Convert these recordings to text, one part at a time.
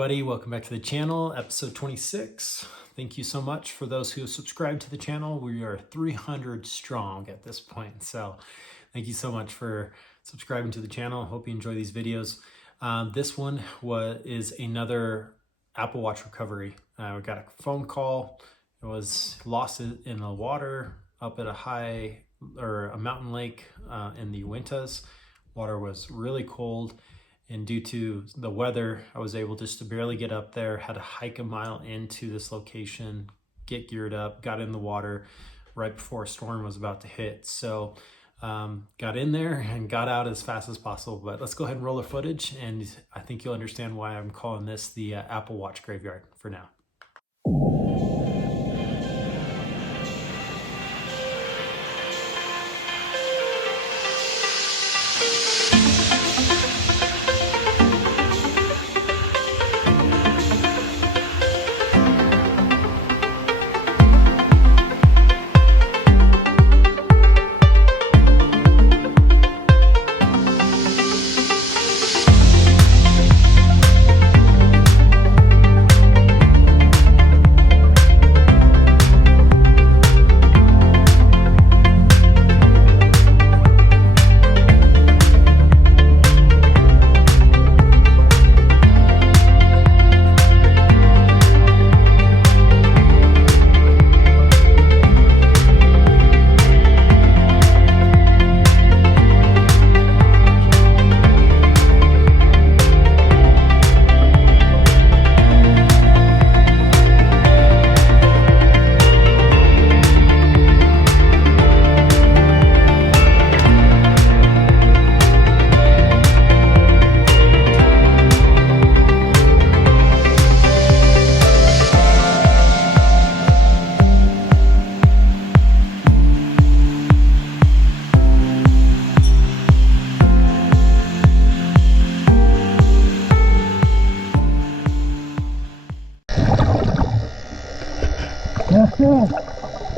everybody, welcome back to the channel, episode 26. Thank you so much for those who have subscribed to the channel. We are 300 strong at this point, so thank you so much for subscribing to the channel. Hope you enjoy these videos. This one is another Apple Watch recovery. We got a phone call. It was lost in the water up at a mountain lake in the Uintas. Water was really cold. And due to the weather, I was able just to barely get up there, had to hike a mile into this location, get geared up, got in the water right before a storm was about to hit. So got in there and got out as fast as possible. But let's go ahead and roll the footage, and I think you'll understand why I'm calling this the Apple Watch graveyard for now.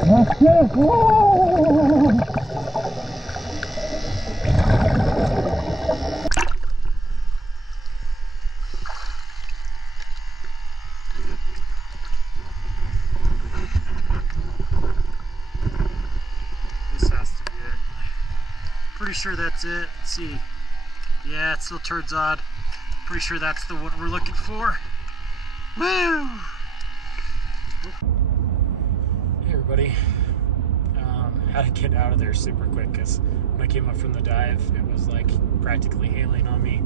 That's it. Whoa. This has to be it. Pretty sure that's it. Let's see. Yeah, it still turns on. Pretty sure that's the one we're looking for. Woo! Hey everybody, had to get out of there super quick because when I came up from the dive it was like practically hailing on me,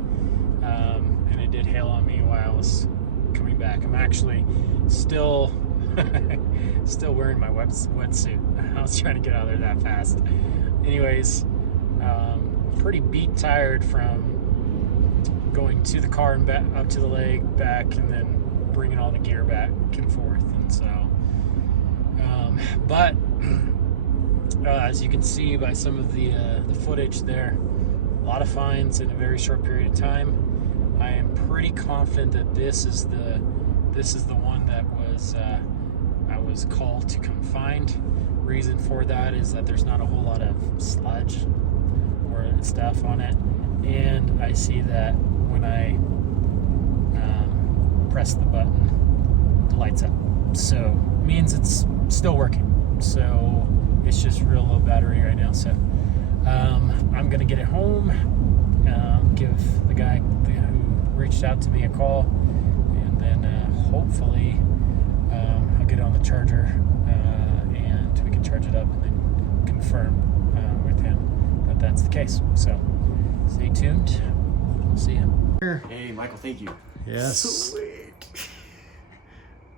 and it did hail on me while I was coming back. I'm actually still wearing my wetsuit. I was trying to get out of there that fast. Anyways, pretty beat tired from going to the car and back up to the lake, back, and then bringing all the gear back and forth. And so but as you can see by some of the footage there, a lot of finds in a very short period of time. I am pretty confident that this is the one that was I was called to come find. Reason for that is that there's not a whole lot of sludge or stuff on it, and I see that when I press the button, the lights up, so means it's still working. So it's just real low battery right now. So I'm gonna get it home, give the guy who reached out to me a call, and then hopefully I'll get it on the charger, and we can charge it up and then confirm with him that that's the case. So stay tuned. We'll see you. Hey Michael, thank you. Yes. Sweet.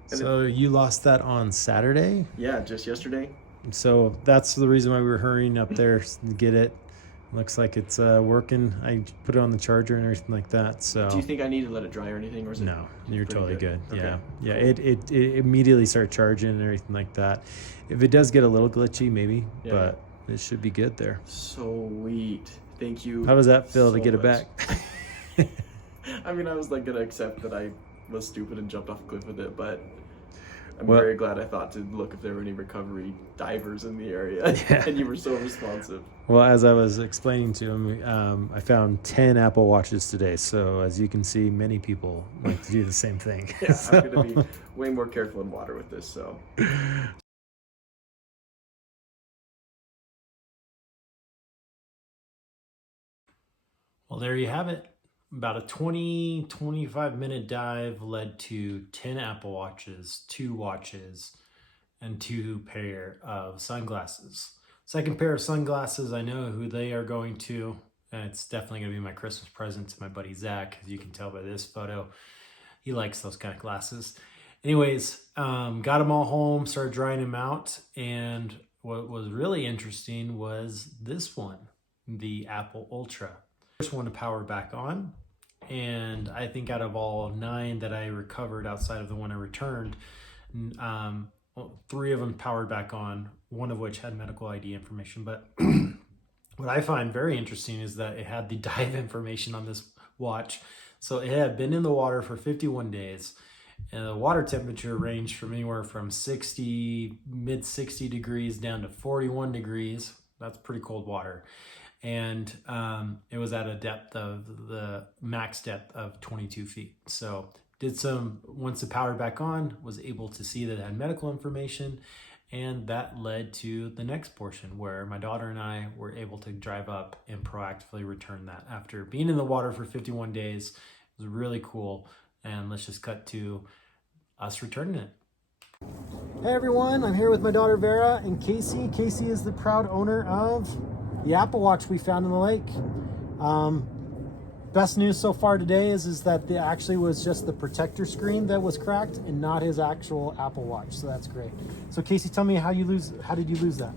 So you lost that on Saturday? Yeah, just yesterday. So that's the reason why we were hurrying up there to get it. Looks like it's working. I put it on the charger and everything like that. So do you think I need to let it dry or anything, or is it? No, you're totally good. Okay. Yeah. It immediately started charging and everything like that. If it does get a little glitchy, maybe, but it should be good there. Sweet. Thank you. How does that feel so to get it much. back? I mean, I was like gonna accept that I was stupid and jumped off a cliff with it, but I'm Well- very glad I thought to look if there were any recovery divers in the area, Yeah. and you were so responsive. Well, as I was explaining to him, I found 10 Apple Watches today. So as you can see, many people like to do the same thing. Yeah, So- I'm going to be way more careful in water with this, so. Well, there you have it. About a 25 minute dive led to 10 Apple Watches, 2 watches, and 2 pair of sunglasses. Second pair of sunglasses, I know who they are going to. And it's definitely going to be my Christmas present to my buddy Zach, as you can tell by this photo. He likes those kind of glasses. Anyways, got them all home, started drying them out. And what was really interesting was this one, the Apple Ultra. First one to power back on. And I think out of all 9 that I recovered outside of the one I returned, 3 of them powered back on, one of which had medical ID information. But what I find very interesting is that it had the dive information on this watch. So it had been in the water for 51 days. And the water temperature ranged from anywhere from mid 60 degrees down to 41 degrees. That's pretty cold water. And it was at a depth of the max depth of 22 feet. So once the power back on, was able to see that it had medical information. And that led to the next portion where my daughter and I were able to drive up and proactively return that after being in the water for 51 days. It was really cool. And let's just cut to us returning it. Hey everyone, I'm here with my daughter Vera and Casey. Casey is the proud owner of the Apple Watch we found in the lake. Best news so far today is that it actually was just the protector screen that was cracked and not his actual Apple Watch. So that's great. So Casey, tell me how did you lose that?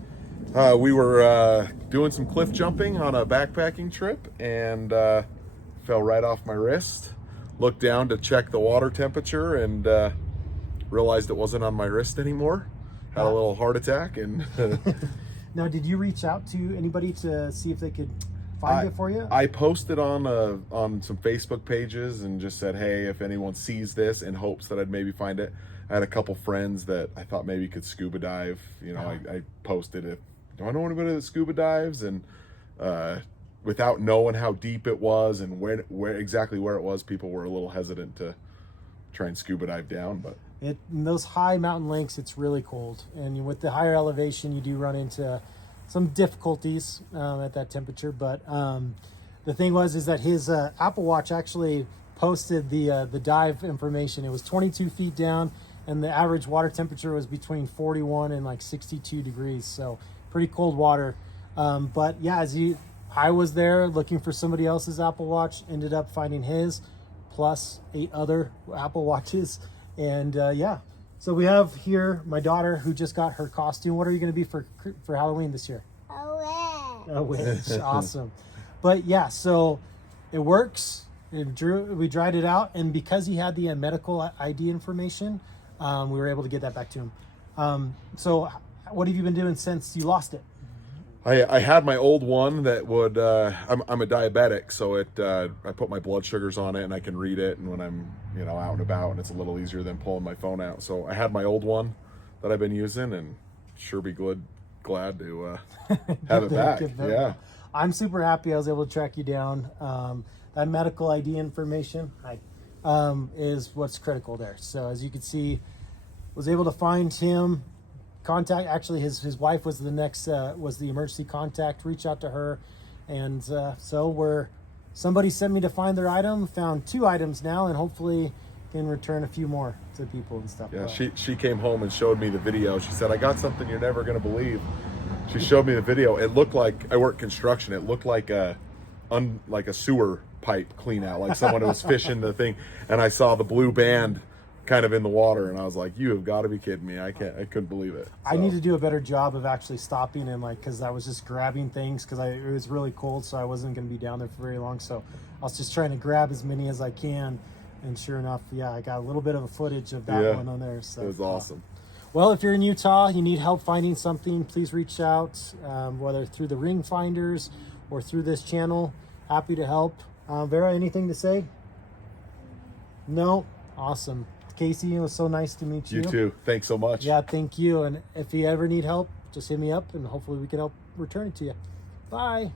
We were doing some cliff jumping on a backpacking trip and fell right off my wrist. Looked down to check the water temperature and realized it wasn't on my wrist anymore. Had a little heart attack and Now, did you reach out to anybody to see if they could find it for you? I posted on some Facebook pages and just said, hey, if anyone sees this, in hopes that I'd maybe find it. I had a couple friends that I thought maybe could scuba dive. You know, I posted it. Do I know anybody that scuba dives? And without knowing how deep it was and where exactly where it was, people were a little hesitant to try and scuba dive down. But In those high mountain lakes, it's really cold. And with the higher elevation, you do run into some difficulties at that temperature. But the thing is that his Apple Watch actually posted the dive information. It was 22 feet down, and the average water temperature was between 41 and like 62 degrees. So pretty cold water. But yeah, I was there looking for somebody else's Apple Watch, ended up finding his, plus 8 other Apple Watches. And yeah, so we have here my daughter who just got her costume. What are you going to be for Halloween this year? A witch. Awesome. But yeah, so it works. We dried it out, and because he had the medical ID information, we were able to get that back to him. So what have you been doing since you lost it? I had my old one that would, I'm a diabetic, so I put my blood sugars on it and I can read it, and when I'm, out and about, and it's a little easier than pulling my phone out. So I had my old one that I've been using, and sure be glad to have it back. Yeah. I'm super happy I was able to track you down. That medical ID information is what's critical there. So as you can see, was able to find him. Contact, actually his wife was was the emergency contact. Reach out to her, and so somebody sent me to find their item. Found 2 items now, and hopefully can return a few more to people and stuff. Yeah, she came home and showed me the video. She said, I got something you're never gonna believe. She showed me the video. It looked like, I work construction, it looked like a sewer pipe clean out, like someone was fishing the thing, and I saw the blue band kind of in the water, and I was like, you have got to be kidding me. I couldn't believe it. So. I need to do a better job of actually stopping and because I was just grabbing things because it was really cold, so I wasn't going to be down there for very long. So I was just trying to grab as many as I can, and sure enough, yeah, I got a little bit of a footage of that one on there. So it was awesome. Well, if you're in Utah, you need help finding something, please reach out, whether through the Ring Finders or through this channel. Happy to help. Vera, anything to say? No? Awesome. Casey. It was so nice to meet you. You too. Thanks so much. Yeah, thank you. And if you ever need help, just hit me up and hopefully we can help return it to you. Bye.